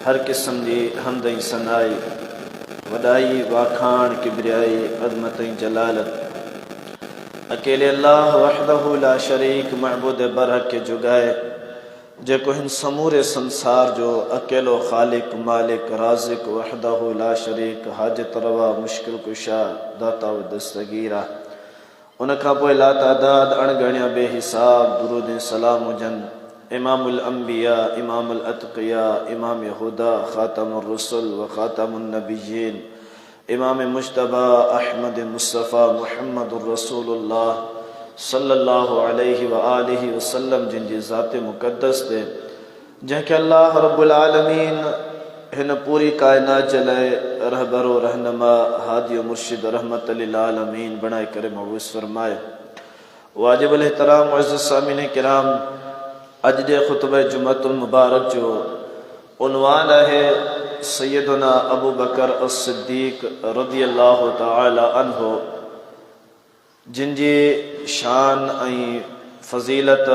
ہر قسم دی حمد ثنائی وڈائی واکھان کبریائی عظمت جلالت اکیلے اللہ وحدہ لا شریک معبود برحق کے جگائے جے کو ہن سمورے سنسار جو اکیلو خالق مالک رازق وحدہ لا شریک حاجت روا مشکل کشا داتا و دستگیرہ انکا پوئے لا تعداد اڑگڑیاں بے حساب درود سلام جن امام الانبیاء امام الاتقیاء امام ہدا خاتم الرسل و خاتم النبیین امام مجتبی احمد مصطفیٰ محمد الرسول اللہ صلی اللہ علیہ وآلہ وسلم جن جی ذات مقدس دے جن کے اللہ رب العالمین ہن پوری کائنات جلائے رہبر و رہنما ہادی و مرشد رحمت للعالمین بنائے کرے مبعوث فرمائے واجب الاحترام معزز سامعین کرام اج دے خطبہ جمعۃ المبارک جو عنوان ہے سیدنا ابو بکر الصدیق رضی اللہ تعالی عنہ جن جی شان ائیں فضیلت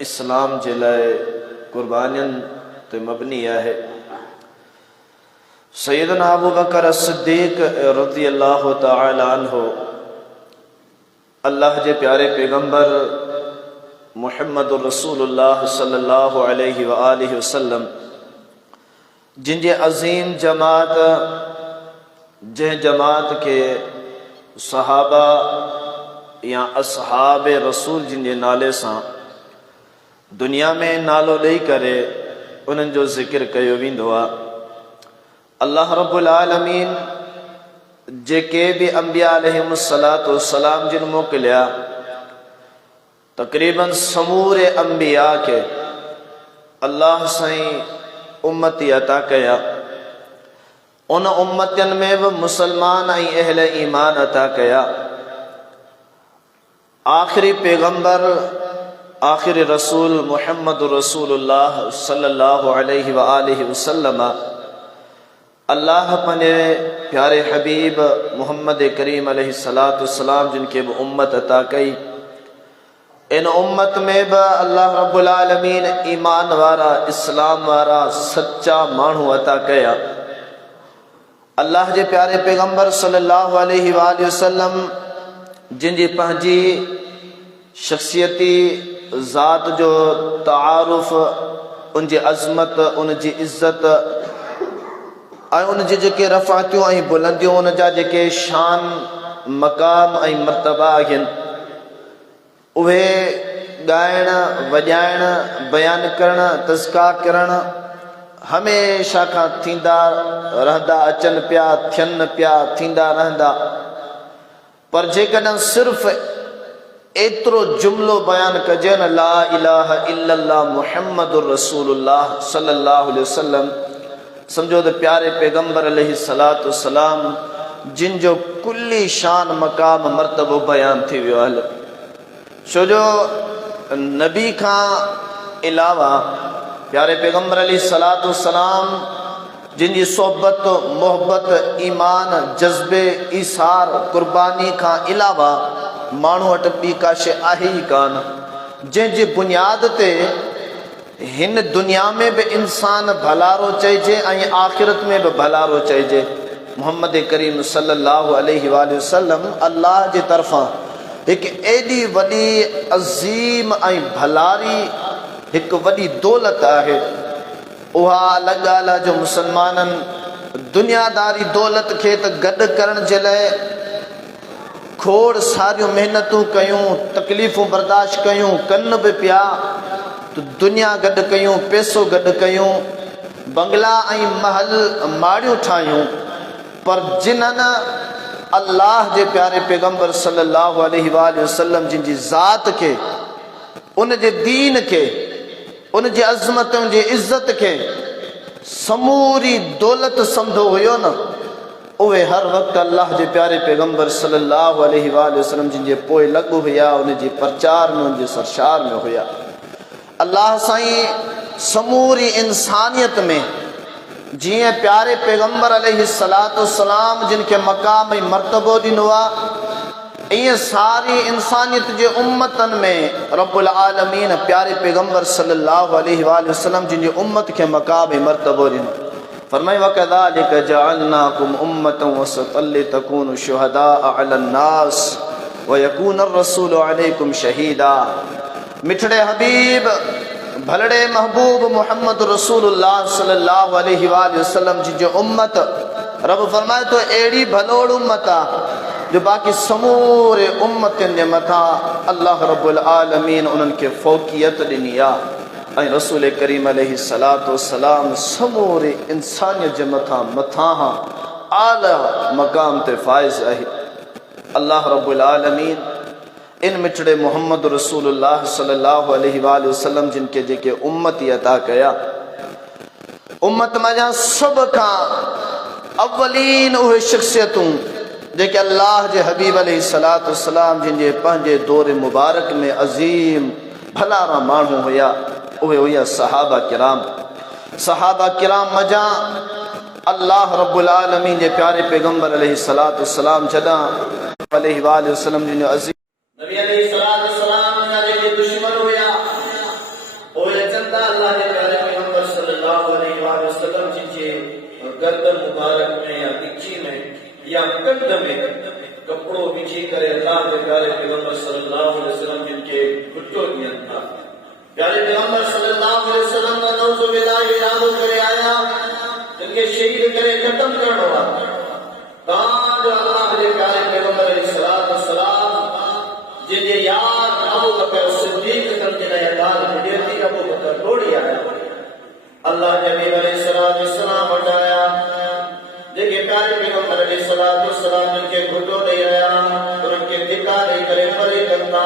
اسلام جلائے قربانین تے مبنی ہے سیدنا ابو بکر الصدیق رضی اللہ تعالی عنہ اللہ جے پیارے پیغمبر محمد الرسول اللہ صلی اللہ علیہ وآلہ وسلم جن جے عظیم جماعت جہ جماعت کے صحابہ یا اصحاب رسول جن جے نالے ساں دنیا میں نالو لئی کرے انہن جو ذکر کیو ویندوا اللہ رب العالمین جے کے بھی انبیاء علیہ السلام جن موکلیا تقریباً سمور انبیاء کے اللہ سائیں امتی عطا کیا ان امتین میں وہ مسلمان ائیں اہل ایمان عطا کیا آخری پیغمبر آخری رسول محمد رسول اللہ صلی اللہ علیہ وآلہ وسلم اللہ اپنے پیارے حبیب محمد کریم علیہ السلام جن کے وہ امت عطا کی ان امت میں با اللہ رب العالمین ایمان وارا اسلام وارا سچا مانو عطا کیا اللہ جے پیارے پیغمبر صلی اللہ علیہ وآلہ وسلم جن جی پہنجی شخصیتی ذات جو تعارف ان جی عظمت ان جی عزت ان جی جے کے رفعتیوں ائیں بلندیوں ان جا جے کے شان مقام ائیں مرتبہ آگن اوہے گائن وجائن بیان کرن تذکا کرن ہمیشہ کا تھیندا رہندا اچن پیا تھین پیا تھیندا رہندا پر جے کڈن صرف ایترو جملو بیان کجن لا الہ الا اللہ محمد الرسول اللہ صلی اللہ علیہ وسلم سمجھو دے پیارے پیغمبر علیہ السلام جن جو کلی شان مقام مرتبہ بیان تھی ویو اہل شو جو نبی کا علاوہ پیارے پیغمبر علیہ السلام جن جی صحبت محبت ایمان جذبے ایثار قربانی کا علاوہ مانو اٹ بی کا شے آہی کان جن جی بنیاد تے ہن دنیا میں بھی انسان بھلارو چاہیے آئیں آخرت میں بھی بھلارو چاہیے محمد کریم صلی اللہ علیہ وآلہ وسلم اللہ جی طرفاں ایک ایڈی وڈی عظیم آئیں بھلاری ایک وڈی دولت ہے وہاں لگالا جو مسلمانن دنیا داری دولت کے تا گڈ کرن جلائے کھوڑ ساریوں محنتوں کیوں تکلیفوں برداشت کیوں کن بھی پیا تو دنیا گڈ کیوں پیسو گڈ کیوں بنگلہ آئیں محل ماڑیوں ٹھائیوں پر جنہن اللہ جے پیارے پیغمبر صلی اللہ علیہ وآلہ وسلم جن جی ذات کے ان جے دین کے ان جے عظمت ان جے عزت کے سموری دولت سمجھو ہوئیو نا اوے ہر وقت اللہ جے پیارے پیغمبر صلی اللہ علیہ وآلہ وسلم جن جے پوئے لگو ہویا ان جے پرچار میں ان جے سرشار میں ہویا اللہ سائیں سموری انسانیت میں جیئے پیارے پیغمبر علیہ السلام جن کے مقام مرتبہ دنوا یہ ساری انسانیت جے امتن میں رب العالمین پیارے پیغمبر صلی اللہ علیہ وآلہ وسلم جن جے امت کے مقام مرتبہ دن فرمائے وَكَذَلِكَ جَعَلْنَاكُمْ أُمَّةً وَسَطًا لِتَكُونُوا شُهَدَاءَ عَلَى النَّاسِ وَيَكُونَ الرَّسُولُ عَلَيْكُمْ شَهِيدًا۔ مٹھڑے حبیب بھلڑے محبوب محمد رسول اللہ صلی اللہ علیہ وآلہ وسلم جن جو امت رب فرمائے تو ایڑی بھلوڑ امتا جو باقی سمور امت نے متا اللہ رب العالمین انن کے فوقیت دنیا اے رسول کریم علیہ السلام سمور انسانیت جمتا متاہاں اعلی مقام تے فائز ہے۔ اللہ رب العالمین ان مٹھڑے محمد رسول اللہ صلی اللہ علیہ وآلہ وسلم جن کے جے کے امتی عطا کیا امت مجھا سب کا اولین اوہ شخصیتوں جے کہ اللہ جے حبیب علیہ السلام جن جے پہنجے دور مبارک میں عظیم بھلا را مانو ہویا اوہ ہویا صحابہ کرام مجھا اللہ رب العالمین جے پیارے پیغمبر علیہ السلام جدا علیہ وآلہ وسلم جن عظیم نبی علیہ السلام نے دشمن ہویا چندہ اللہ نے پیارے پیغمبر صلی اللہ علیہ وآلہ وسلم جن کے گردن مبارک میں یا دکھی میں یا کند میں کپڑوں بچھی کرے اللہ نے پیارے پیغمبر صلی اللہ علیہ وسلم جن کے گھٹوں دیا تھا۔ پیارے پیغمبر صلی اللہ علیہ وسلم کا نوز و بلا ارادو کرے آیا جن کے شہید کرے ختم کرنا ہوا کان جو اللہ نے پیارے پیغمبر علیہ السلام جن یہ یاد ابو بکر صدیق کر کے نیا دال بڑیتی ابو بکر دوڑی آیا اللہ نبی علیہ السلام ہٹایا دیکھے پیارے پیغمبر علیہ السلام جن کے گھٹوں نہیں آیا اور ان کے دکھا نہیں کرے پری کرتا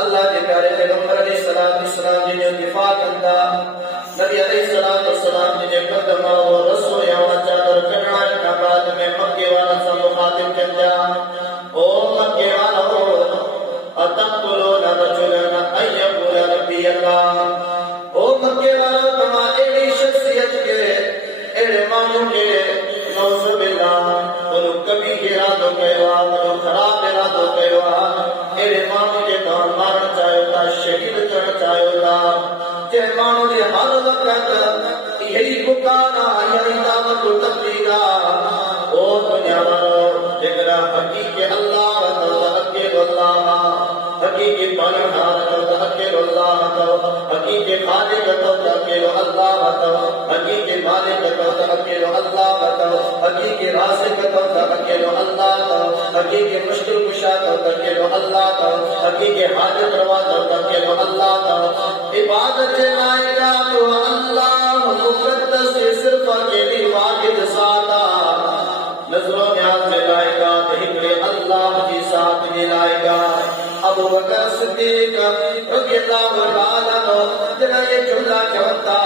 اللہ کے پیارے پیغمبر علیہ السلام جن دفاع کرتا نبی علیہ السلام جن قدم اور رسول یا چادر کرنا کا بعد میں مکے والا سب مخاطب کرتا او مکے والا ہو اتقتلون رجلا ان يقول ربي الله او مکے والا تما ایڑی شخصیت کے ایڑے مانو کے نوز باللہ انہوں کبھی ارادو کہوا انہوں خراب ارادو کہوا ایڑے مانو کے دور مارن چاہیو تا شہید کرن چاہیو تا جے مانو نے ہر وقت یہی بکانا یہی دعوت و تبلیغا او دنیا والو جگرہ حقیق اللہ و اکیل اللہ حقیقی پالنہار تو اکیل اللہ تو حقیقی خالق تو اکیل اللہ تو حقیقی مالک تو اکیل اللہ تو حقیقی رازق تو اکیل اللہ تو حقیقی مشکل کشا تو اکیل اللہ تو حقیقی حاجت روا تو اکیل اللہ تو عبادت لائقہ تو اللہ مقدس صرف اکیلی واحد ساتا نظر و نیاز میں لائقہ ہکڑے اللہ کی ساتھ میں لائقہ ابو بکر صدیق رضی اللہ عنہ جنہا یہ جملہ چوتا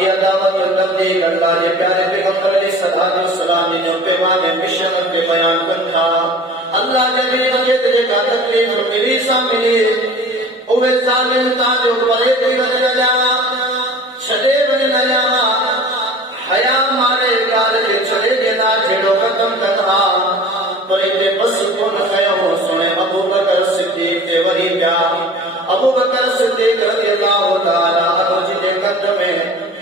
یہ دعوت تبلیغ اللہ یہ پیارے پیغمبر علیہ السلام نے جو پیغام مشن کے بیان کرتا اللہ نے بھی مجھے تجھے کا تکلیف میری سامنے اوہ ظالم تا جو پرے بھی بن نہ چھڑے بن نہ حیا مارے گال کے چھڑے گنا جڑو ختم کرتا تو ایتے بس کون خیو سنے ابو بکر صدیق تے وہی پیا ابو بکر صدیق رضی اللہ تعالی عنہ جن کے قدم میں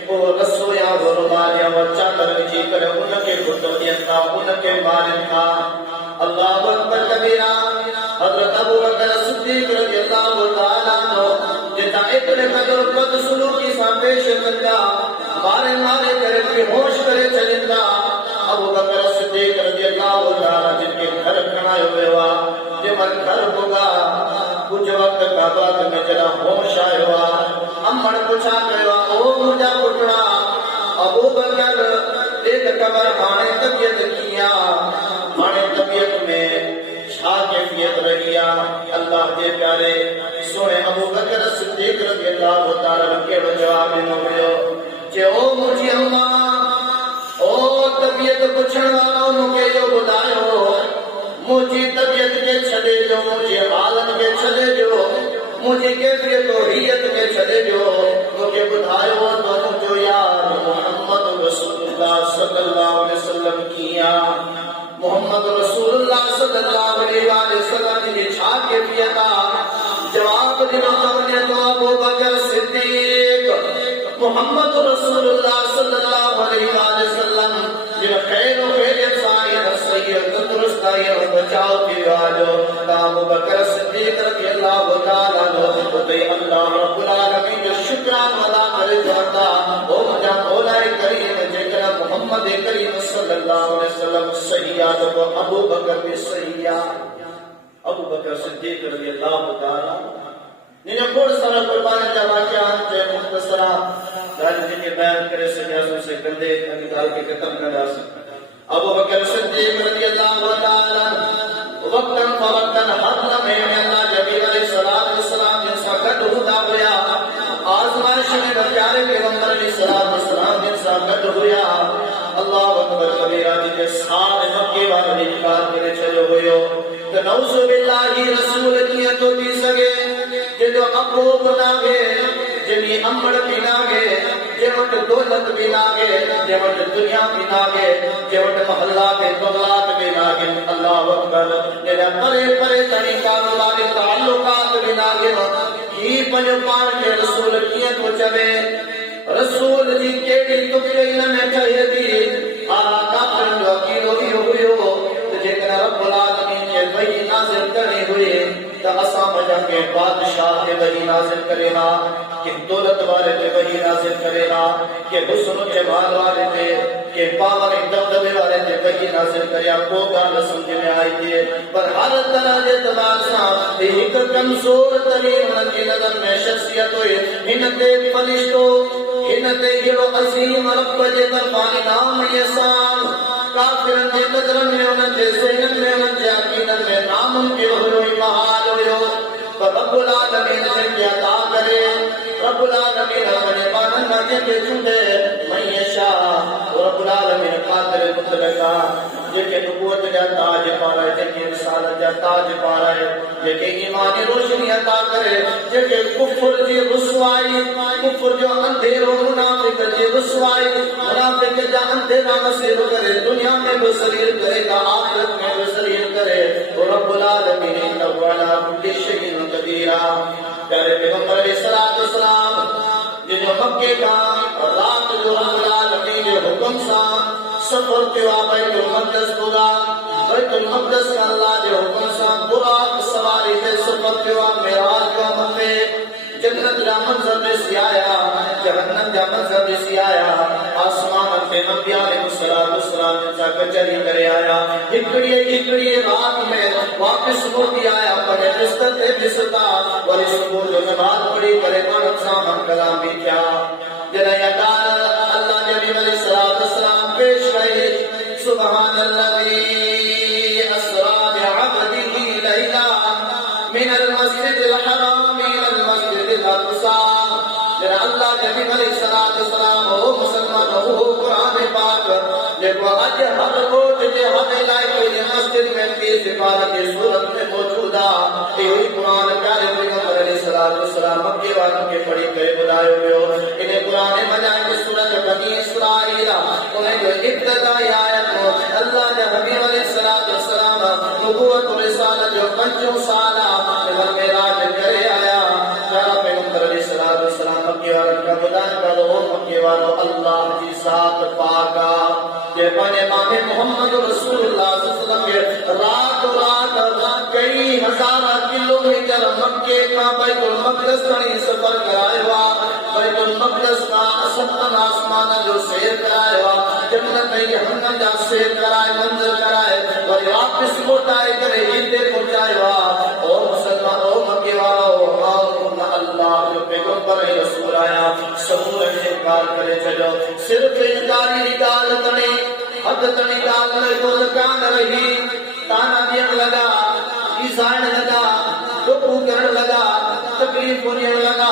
وہ رسویا غربانیا و چادر بچھی کر ان کے گھٹوں دیا تھا ان کے مالک تھا اللہ اکبر کبیرہ حضرت ابو بکر صدیق رضی اللہ تعالی عنہ جتا اتنے قدر قد سلوکی سا پیش کرتا مارے مارے کرے بھی ہوش کرے چلتا ابو بکر صدیق رضی اللہ تعالی جن کے گھر کھڑائے ہوئے ہوا جب گھر ہوگا کچھ وقت کا بعد میں جنا ہوش آئے ہوا امن پوچھا گیا او مجھا پٹنا ابو بکر ایک قبر آنے طبیعت کیا آنے طبیعت میں شاہ کیفیت رہیا اللہ کے پیارے سونے ابو بکر صدیق رضی اللہ تعالی کے جواب میں ہوئے کہ او مجھے اللہ او طبیعت پوچھنا مجھے جو بتائیو مجھے طبیعت کے چھڑے جو مجھے حالت کے چھڑے جو مجھے کیفیت و حیت کے چھڑے جو مجھے بتائیو تو مجھے یار محمد رسول اللہ صلی اللہ علیہ وسلم کیا محمد رسول اللہ صلی اللہ علیہ وسلم صحیحات کو ابو بکر بھی صحیحہ ابو بکر صدیق رضی اللہ تعالیٰ نے بہت سارا قربان جا واقعات کے مختصرہ دل کے بیان کرے سجاسوں سے گندے نکال کے ختم کرا ابو بکر صدیق رضی اللہ تعالیٰ وقتاً فوقتاً حرم میں اللہ جبیل علیہ السلام جن سا قد ہوتا ہویا آزمائش میں پیارے پیغمبر علیہ السلام جن سا قد ہویا اللہ اکبر کبیرہ جنہیں سارے مکے والے انکار کرے چلو ہوئے کہ نعوذ باللہ رسول کی تو دی سگے جو ابو بنا گے جنہی امڑ بنا گے جمٹ دولت بنا گے جمٹ دنیا بنا گے جمٹ محلہ کے دولات بنا گے اللہ اکبر جنہی پرے پرے تنی کاروباری تعلقات بنا گے یہ پنجپان کے رسول کی تو چلے رسول جی کیڑی تکڑے انہیں کہے دی آہا کافر جو عقیل ہوئی ہو لیکن رب العالمین کے وحی نازل کرنے ہوئے تو اساں بجا کے بادشاہ کے وحی نازل کرے نا کہ دولت والے کے وحی نازل کرے نا کہ حسن کے مال والے پہ کہ پاور دبدبے والے کے وحی نازل کرے آپ کو گانا سمجھ میں آئی تھی پر ہر طرح کے تباسا ایک کمزور ترین کی نظر میں شخصیت ہوئے انتے پلشتو انتے گلو عظیم رب جے طرفانی نام یسان کافرن جے نظر میں انن جے سینن میں انن جے عقیدن میں ناممکن ہوئی محال ہوئی پر رب العالمین سے کیا عطا کرے رب العالمین اپنے پانن ناجے کے چھوٹے میشا رب العالمین قادر مطلقہ جے کہ نبوت جا تاج پا رہے جے کہ رسالت جا تاج پا رہے جے کہ ایمانی روشنی عطا کرے جے کہ کفر جی رسوائی کفر جو اندھیروں منافق جی رسوائی منافق جا اندھیرہ مسیر کرے دنیا میں بسریر کرے گا آخرت میں بسریر کرے رب العالمین انہو علا کل شیء قدیر پیارے پیغمبر علیہ السلام جنہوں مکے کا رات جو رب العالمین کے حکم سا سفر کے بیت المقدس پورا بیت المقدس کا اللہ جو حکم سا براق سواری کے سفر کے معراج کا مکے جنت جا منظر میں سی آیا جہنم جا منظر میں سی آیا آسمان پہ نبی علیہ السلام جنسا کچری کرے آیا ہکڑی رات میں واپس ہوتی آیا پڑے بستر تے بستا ولی صبح جو نماز پڑی کرے پڑھت سامان کلام بھی کیا جنہی اٹار اللہ جبیل علیہ السلام پیش رہے سبحان اللذی اسرا بعبدہ لیلا من المسجد الحرام الى المسجد الاقصى جنہ اللہ جبیل علیہ السلام ہو مسلمان ہو قرآن پاک لیکن اج ہر روٹ جے ہمیں لائے کوئی مسجد میں بھی سفارت کی صورت میں موجودہ یہ قرآن پیارے پیغمبر علیہ السلام مکے والوں کے پڑھی کرے بلائے ہوئے ہو انہیں قرآن مجائے کی صورت بنی اسرائیل انہیں جو ابتدائی آیت ہو اللہ نے حبیب علیہ السلام نبوت و رسالت جو 50 سالہ معراج کرے آیا پیارا پیغمبر علیہ السلام مکے والوں کا بدان کرو مکے والوں اللہ کی ذات پاکا کہ پانے امام محمد رسول اللہ صلی اللہ علیہ وسلم کے رات کئی ہزارہ کلومیٹر مکے کا بیت المقدس کا سفر کرائے ہوا بیت المقدس کا سپن آسمان جو سیر کرائے ہوا جنت جہنم جا سیر کرائے منظر کرائے اور واپس لوٹائے کرے ہندے پہنچائے ہوا اور مسلمان اور مکے والا اللہ جو پیغمبر رسول آیا سمور انکار کرے چلو صرف انکاری نکال تنے حد تنی ڈال میں تو کان رہی تانا دین لگا ایزائن لگا دکھو کرن لگا تکلیف ہونے لگا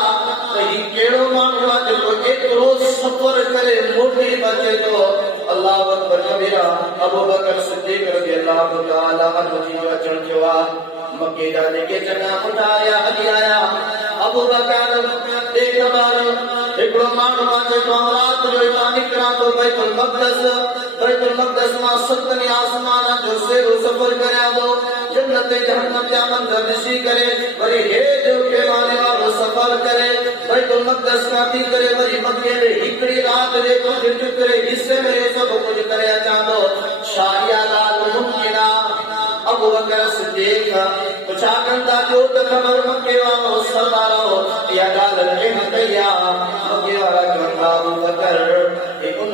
کہیں کیڑو مانگوا جو ایک روز سفر کرے موٹی بچے تو اللہ اکبر کبیرہ ابو بکر صدیق رضی اللہ تعالیٰ عنہ کا چڑھ جوا مکے جانے کے جناب اٹھایا علی آیا ابو بکر ایک بار ایکڑو مانگوا جو رات جو ایمان اکرام تو بیت المقدس ما ستنی آسمانا جو سیر و سفر کریا دو جنت جہنم جا منظر نشی کرے وری ہے جو کے مانے والو سفر کرے بیت المقدس کا بھی کرے وری مکے میں ہکڑی رات دے کو جترے حصے میں سب کچھ کرے چاندو شاہیہ لال ممکنہ ابو بکر صدیق پچھا کرتا جو خبر مکے والو سردارا ہو یا گال رہن کیا مکے والا کرتا ابو بکر ایک ان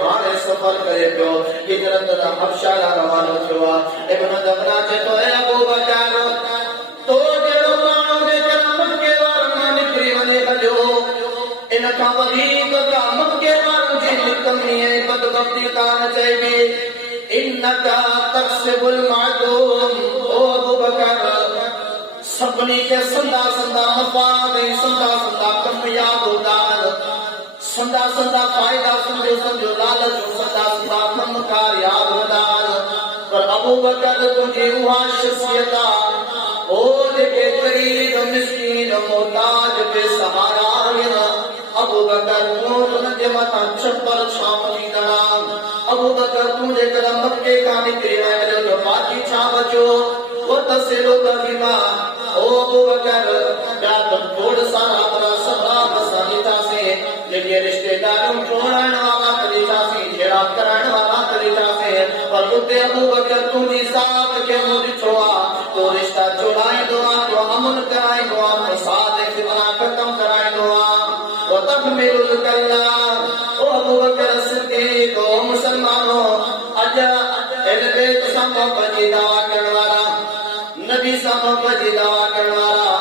ہانے سفر کرے پیو ہجرت دا حبشہ روانو تھوا ابن دمنا چتو اے ابو بکر تو جڑو مانو دے کلام مکے وارنا نکری ونے بھجو ان کا وحید کا مکے وارن جی نکمی ہے بدبختی کا نہ چاہیے انکا تقسب المعدوم او ابو بکر سبنی کے سندا سندا مفاد سندا سندا کمیاب دار سندا سندا فائدہ سمجھو سمجھو لالچ سندا سندا کمکار یاد دار پر ابو بکر تجھے وہاں شخصیتا او دے غریب مسکین محتاج بے سہارا ابو بکر تو نہ متا چھپر چھاوی دڑام ابو بکر تجھے کرم مکے کا نکلی ہے جو باقی چھا بچو وہ تصلو کبیما او ابو بکر کیا تم تھوڑ سارا اپنا سبا مساجدہ سے لیکن رشتہ داروں چھوڑن والا طریقہ سے جڑا کرن والا طریقہ سے پر تے ابو بکر تجھے ساتھ کے مجھ چھوا تو رشتہ چھوڑائیں دعا تو امن کرائیں دعا فساد فتنہ ختم کرائیں دعا وتحمل الکلام او ابو بکر صدیق او مسلمانوں اجا اہل بیت سامو پجی دعا کرن والا نبی سامو پجی دعا کرن والا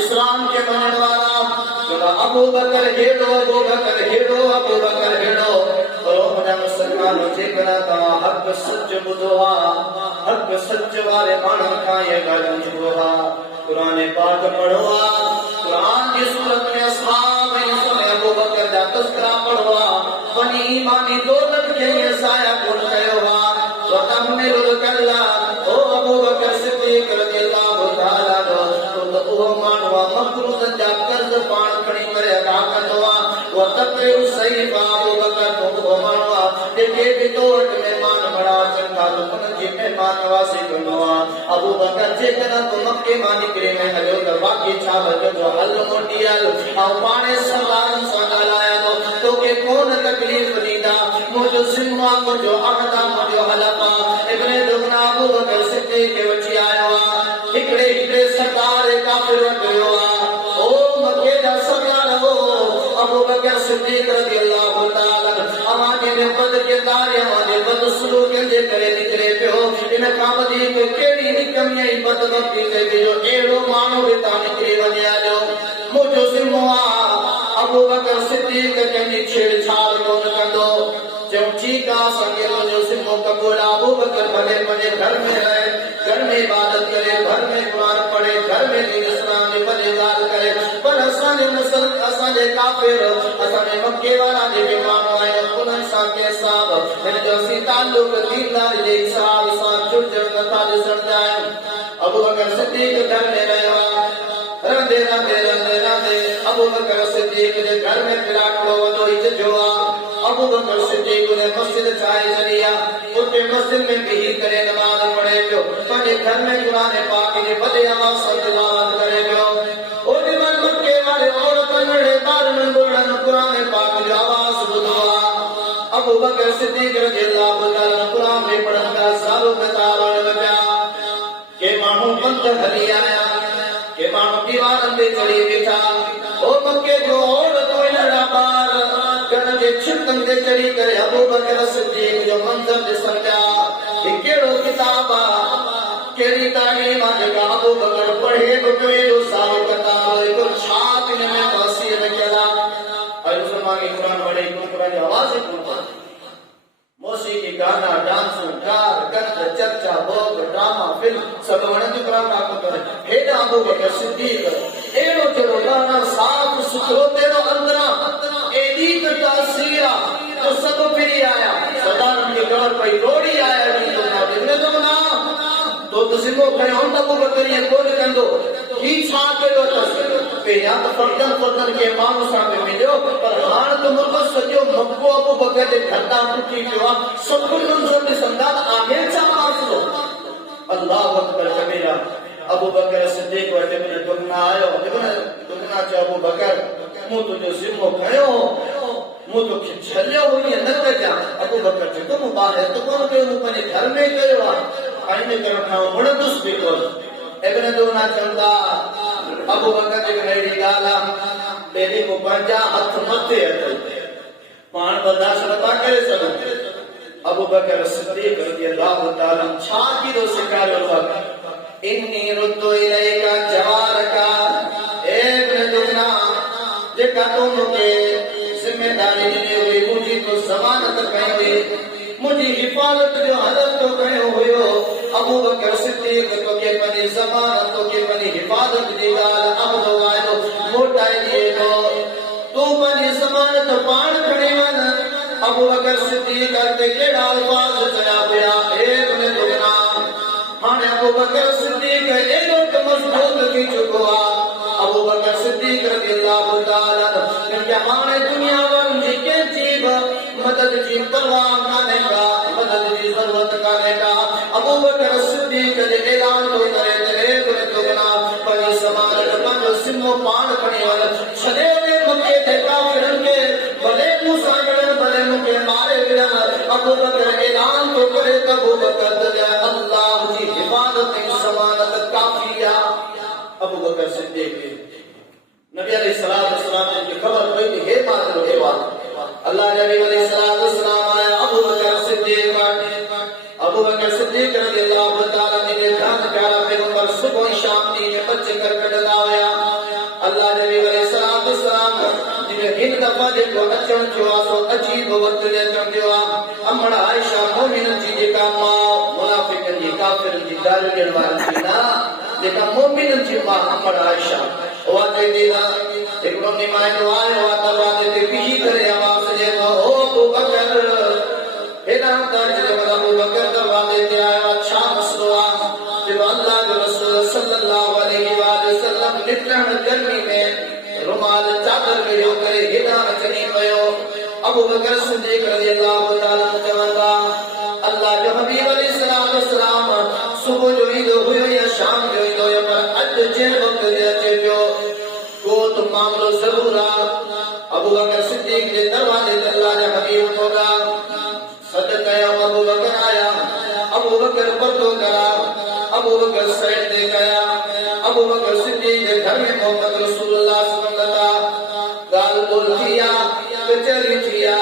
اسلام کے بنن والا ابو بکر ہیڑو ابو بکر ہیڑو ابو بکر ہیڑو او منا مسلمانوں جے کنا تا حق سچ بدھوا حق سچ والے مانا کا یہ گل چھوا قرآن پاک پڑھوا قرآن کی صورت میں اصحاب ابو بکر دا تذکرہ پڑھوا بنی ایمانی دولت کے یہ سایہ کن کہوا وتحمل الکلام او ابو بکر صدیق رضی اللہ تعالیٰ تو او مانوا مقروض جا قرض پان کھڑی کرے ادا کندوا وتقر السیف ابو بکر تو مانوا دیکھے بھی توٹ میں مان بڑا چنگا لکن جی میں مان نواسی کنوا ابو بکر جے کنا تو مکے مانی کرے میں ہلو در باقی چھا بجو جو حل موٹیال او پانے سلام سانا لایا تو کہ کون تکلیف دیدا مجھو سنوا مجھو عہدہ مجھو حلقہ ابن دگنا ابو بکر صدیق کے وچی آیا ہکڑے سردار کافر کروا او مکے دا سردار ہو ابو بکر صدیق رضی اللہ تعالی ہمارے میں بد کردار ہمارے بد سلوک دے کرے نکلے پہ ہو ان کامدی کو کیڑی نکمی ہے بد وقتی دے جو ایڑو مانو بیتا نکلی ونیا جو مجھو سموا ابو بکر صدیق کنی چھیڑ چھاڑ کو نکندو چمچی کا سنگے مجھو سمو قبول ابو بکر بھلے بنے گھر میں رہے گھر میں عبادت کرے گھر میں قرآن پڑھے گھر میں دین اسلام میں پرہیزگار کرے پر اسانے مسلم اسانے کافر اسانے مکے والا دے بیمان آئے کنن سا کے صاحب میں جو سی تعلق دیندار دے صاحب ساتھ چھٹ جنتا دے سڑ جائے ابو بکر صدیق گھر میں رہا رندے ابو بکر صدیق نے گھر میں پلاٹ کو ودوئی جوا ابو بکر صدیق نے مسجد چاہے چلیا اتے مسجد میں بھی کرے نماز پڑھے جو پڑھے گھر میں قرآن پاک نے بدے آواز تلاوت کرے جو اور من مکے والے عورت نڑے بارن بڑن قرآن پاک کی آواز بدوا ابو بکر صدیق رضی اللہ تعالی قرآن میں پڑھن کا سالو بتاوا لگا کہ مانو بند ہلی آیا کہ مانو دیوارن دے چڑی بیٹھا او مکے جو عورت ہوئی لڑا بار کرن دے چھتن دے چڑی کرے ابو بکر صدیق جو منظر دے سمجھا کہ کیڑو کتابا کیڑی تعلیم آجگا ابو بکر پڑھے بکوے جو سال کتاب ایک چھات میں تحصیل کیا اور مسلمان کی قرآن پڑھے قرآن کی آواز ہی قرآن موسیقی گانا ڈانس گار گند چرچا بوگ ڈراما فلم سب ونن قرآن پاک کرے ہیڈا ابو بکر صدیق ایڑو چلو گانا صاف ستھرو تیرو اندرا ایڈی تاثیرا تو سب پھری آیا صدارن کے گھر پہ روڑی آیا ابن دمنا تو تسمو کھڑے ہوں ابو بکر یہ کون کندو ہی چھا کے لو کہ یا تو فردن کے مانو صاحب ملیو پر ہاں تو مرکز سجو مکو ابو بکر دے گھردا پٹی جو سب کل منظر دے سمجھا آگے چا ماسلو اللہ اکبر کبیرہ ابو بکر صدیق و ابن دمنا آئے ابن دمنا چا ابو بکر مو تو جو ذمو کھڑے ہو مو تو چھلے ہوئی ہے نہ جا ابو بکر جو تم باہر تو کون کہ ان پر گھر میں گئے ہوا آئینے کرنا مڑدس بھی کر ابن دمنا چندا ابو بکر جو میری گالا تیری کو پنجا ہاتھ متے ہے پان برداشت نتا کرے سنو ابو بکر صدیق رضی اللہ تعالیٰ چھا کی دو سکار وقت انی ردو الیکا جوارکا اے ابن دگنا جکا تم کے ذمہ داری لیے ہوئی مجھے تو ضمانت کہیں ہوئی مجھے حفاظت جو حضرت تو کہیں ہوئی ہو ابو بکر صدیق تو کے پنی ضمانت تو کے پنی حفاظت دی گال اب دو آئے دو موٹائی دیے گو تو پنی ضمانت پان کھڑے ون ابو بکر صدیق کرتے کیڑا الفاظ چیا پیا اے ابن دگنا ہاں ابو بکر صدیق ایک مضبوط کی چکوا ابو بکر صدیق رضی اللہ تعالیٰ کہ ہمارے دنیا ون جی کے چیب مدد کی پرواہ کرنے کا مدد کی ضرورت کرنے کا ابو بکر صدیق نے اعلان تو کرے تیرے بڑے دگنا پنی سمارت پنج سمو پان کھڑی والا چھلے ہوئے مکے تھے کافرن کے بلے موسیٰ گڑن بلے مکے مارے گڑن ابو بکر اعلان تو کرے ابو بکر دے اللہ جی حفاظت سمانت کافیہ ابو بکر صدیق نبی علیہ السلام نے خبر ہوئی کہ ہے بات ہے بات اللہ نبی علیہ السلام آیا ابو بکر صدیق ابو بکر صدیق رضی اللہ تعالیٰ نے دھیان پیارا پیغمبر صبح شام دی بچے کر لایا اللہ نبی علیہ السلام نے ہن دفعہ دیکھو اچھن جو آسو عجیب وقت دے چن دیو امڑ عائشہ مومن جی کا ماں منافقن جی کافر جی دال کے والی نا دیکھا مومن جی ماں امڑ عائشہ واتے دینا ایک نومی مائن وائے واتا واتے دی بھی کرے آواز جے او ابو بکر ہدام تاج جب ابو بکر دروازے تے آیا اچھا مسئلہ جب اللہ کے رسول صلی اللہ علیہ وآلہ وسلم نکلن گرمی میں رومال چادر میں جو کرے ہدام چنی پیو ابو بکر صدیق رضی اللہ تعالیٰ چوانگا اللہ جو حبیب علیہ السلام صبح جو عیدو ہوئی یا شام جو عیدو یا پر اج جن وقت دے اچھے جو کو تو معاملو ضرورا ابو بکر صدیق نے دروازے تے اللہ نے حبیب ہوگا صدقہ ابو بکر آیا ابو بکر پردو کرا ابو بکر سیٹ دے گیا ابو بکر صدیق کے گھر میں محمد رسول اللہ صلی اللہ علیہ وسلم گال بول کیا کچری کیا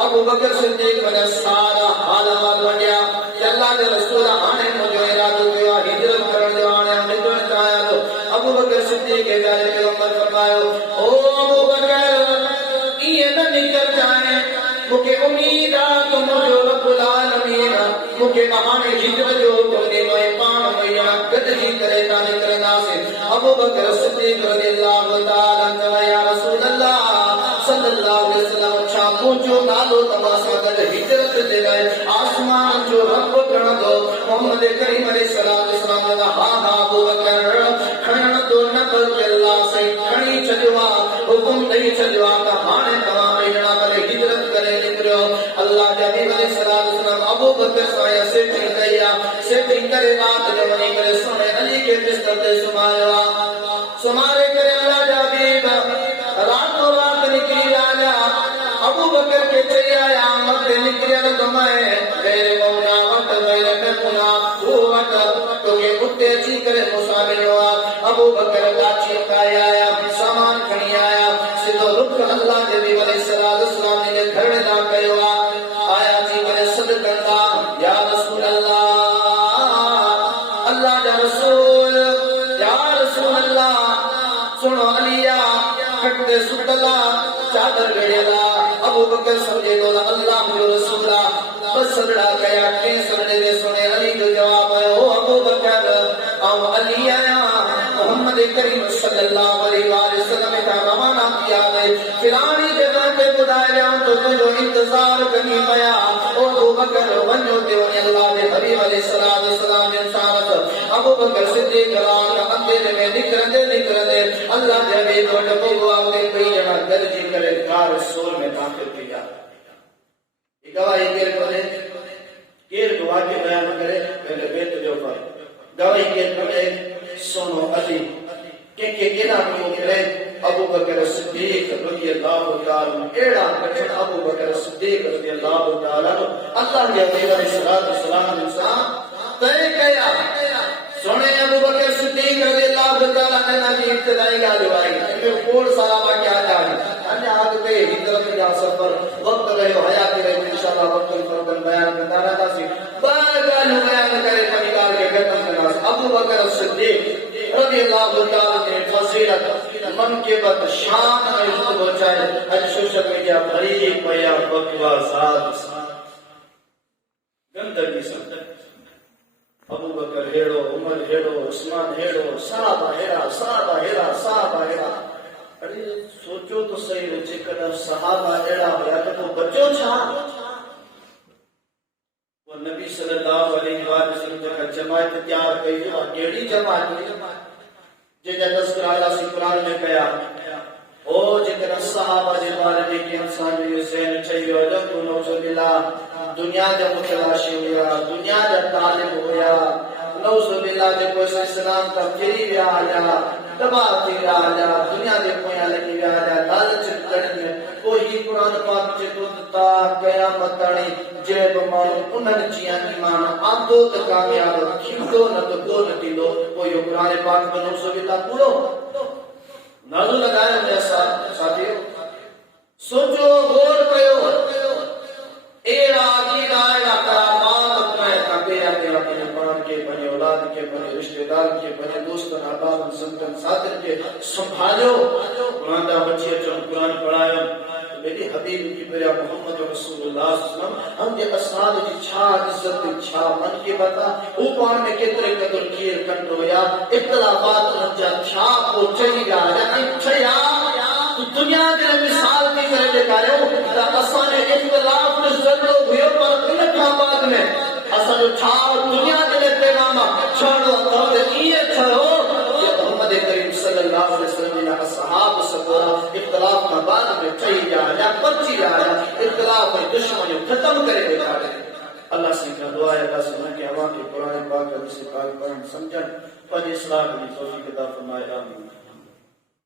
ابو بکر صدیق نے سارا حال حال بنیا کہ اللہ کے رسول آنے مجھے ارادہ کیا ہجرت کرنے جو آنے ہم نے چاہیا تو ابو بکر صدیق کے پیارے پیغمبر فرمایا او ابو بکر یہ نہ نکل جائیں مجھے امید تو مجھے رب العالمین مجھے بہانے ہجرت جو کرنے میں پان میا قدری کرے تانے کرنا سے ابو بکر صدیق رضی اللہ تعالیٰ عنہ یا رسول اللہ صلی اللہ علیہ وسلم اچھا مجھو نالو تماسا کر ہجرت دے گئے آسمان جو رب کرنا دو محمد کریم علیہ السلام نے ہاں ہاں ابو بکر کھڑن دو نبل کے اللہ سے کھڑی چلوا حکم نہیں چلوا کہانے تمام اینا کرے ہجرت کرے نکلو اللہ جبیب علیہ السلام ابو بکر سویا سے ٹھنگ گیا سے ٹھنگ کرے بات جو منی کرے سنے علی کے بستر دے سمارے کرے اللہ جبیب رات و رات نکلی آیا ابو بکر کے چاہیے آیا مت نکلی آیا تمہیں غیر مونا وقت غیر مکنا وہ وقت تو کہ کتے چی کرے مصابر ہوا ابو بکر گاچی کھائی آیا سامان کھنی آیا سیدھو رکھ اللہ جبیب علیہ السلام نے گھر میں دا کہوا آیا جی کرے صدق اللہ یا رسول اللہ اللہ یا رسول اللہ سنو علیہ کھٹتے سٹلا چادر گڑیلا ابو بکر سمجھے گولا اللہ جو رسولہ بس سڑا گیا کہیں سمجھے دے سنے علی جو جواب ہے او ابو بکر او علی آیا محمد کریم صلی اللہ علیہ وسلم کا روانہ کیا گئے فلانی جگہ پہ بدائے جاؤں تو تجھو انتظار کرنی پیا او ابو بکر ونجو دیونی اللہ دے حبیب علیہ السلام انسانت ابو بکر صدیق اللہ کا اندھیرے میں نکرندے اللہ دے حبیب کو ڈبو آگے پہی جگہ درجی کرے کار رسول میں داخل کیا یہ گواہی کیر کرے کیر گواہ کے بیان کرے پہلے بیت جو پر گواہی کیر کرے سنو علی کہ گنا کیوں کرے ابو بکر صدیق رضی اللہ تعالیٰ ایڑا کچھن ابو بکر صدیق رضی اللہ تعالیٰ اللہ کے حبیب علیہ السلام انسان تے کیا سونے ابو بکر صدیق رضی اللہ تعالیٰ عنہ کی ابتدائی گالو آئی کہ کوڑ سارا واقعہ جاری انہیں آگتے ہجرت یا سفر وقت رہے ہو حیاتی رہے انشاءاللہ وقت الفرقن بیان کرتا رہتا سی بار گالو بیان کرے پنکار کے ختم کرنا سی ابو بکر صدیق رضی اللہ تعالیٰ نے فضیلت منقبت شان عزت بچائے اج سوشل میڈیا بھری پیا بکواس گندگی سمجھ ابو بکر ہیڑو عمر ہیڑو عثمان ہیڑو صحابہ ہیڑا ارے سوچو تو صحیح رچے کدھر صحابہ ہیڑا ہویا تو بچو چھا وہ نبی صلی اللہ علیہ وسلم جگہ جماعت تیار کئی جو اکیڑی جماعت جنہیں تذکر آلہ سی قرآن میں کہا او جکر صحابہ جی بارے دیکھیں انسان جو حسین چاہیے علم تو نوزو باللہ دنیا جا متلاشی ہویا دنیا جا طالب ہویا نوزو باللہ جے کوئی اسلام کا پھری بھی آیا دباتی بھی آیا دنیا دے کوئی لگی بھی آیا لالچ کرنی ہے کوئی قرآن پاک چے تو تا قیامت تانی جے بمانو انہن چیاں ایمان آندو تا کامیاب کھیدو نہ تو گو نہ دیدو کوئی قرآن پاک میں نوزو باللہ پورو نازو لگائے میرے ساتھیو سوچو غور پیو ایرا آگیرا ایرا کرامات اپنے تاکیہ کے اپنے پان کے بنے اولاد کے بنے رشتہ دار کے بنے دوستن احباب سمتن ساتر کے سنبھالو قرآن دا بچے جو قرآن پڑھایا میری حبیب کی بریا محمد رسول اللہ صلی اللہ علیہ وسلم ہم یہ اسناد کی چھا عزت کی چھا من کے بتا اوپر میں کتنے قدر کیر کنڈو یا اختلافات رجا چھا کو چلی گیا یا چھیا دنیا کے مثال کی کرے دکھائے ہو اصلا نے اختلاف میں ضرور ہوئے پر انکھا بعد میں اصلا جو چھا دنیا کے پیغامہ چھاڑو تو یہ چھڑو محمد کریم صلی اللہ علیہ وسلم یا صحاب سکورا اختلاف کا بعد میں چاہی جایا پرچی جایا اختلاف میں دشمنی ختم کرے دیکھا دے اللہ سے کا دعا ہے اللہ سے کہ عوام کی قرآن پاک کا بسی پاک پڑھن سمجھن پر اصلاح کی توفیق عطا فرمائے آمین